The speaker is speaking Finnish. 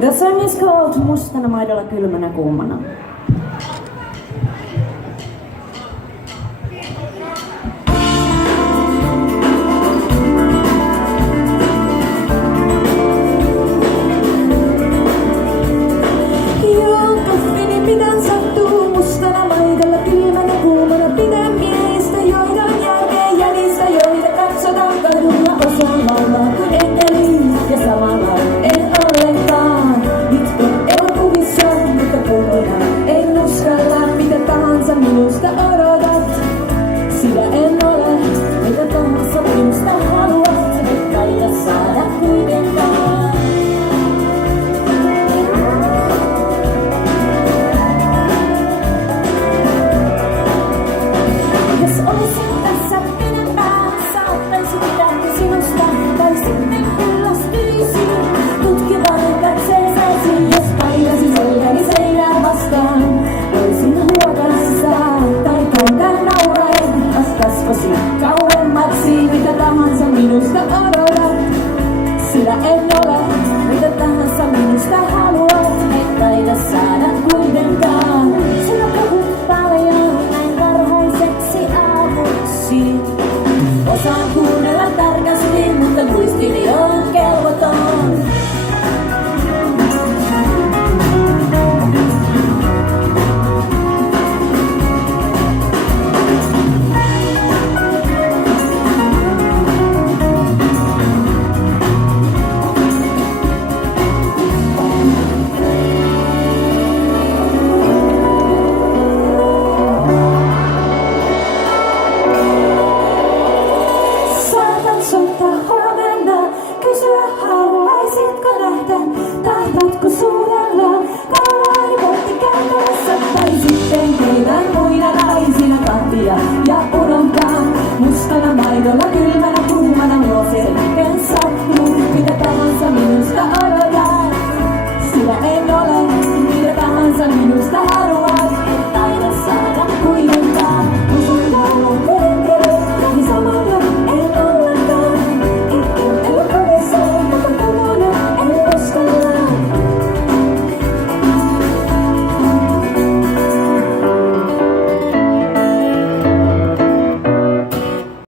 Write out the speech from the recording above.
The song is called Mustana maidolla kylmänä kuumana. Miten sattuu mustana maidolla kylmänä kuumana? Pidän miehistä, joiden jälkeen jäljistä, joita katsotaan kadulla. Osaan laulaa kuin enkeli ja samalla en ollenkaan itku elokuvissa, mutta kotona en uskalla mitä tahansa minusta odotat. Sillä en ole mitä tahansa minusta haluat, et taida saada kuitenkaan. Minusta odotat, sillä en ole mitä tahansa minusta haluat, et taida saada kuitenkaan. Sinä puhut paljon näin varhaiseksi aamuksi. Osaan kuunnella tarkasti, mutta muistini on kelvoton. Tahtatko suurella kaulaani kohti käytävässä tai sitten keidän muina naisina kahtia ja unohtaa mustana maidolla kyllä.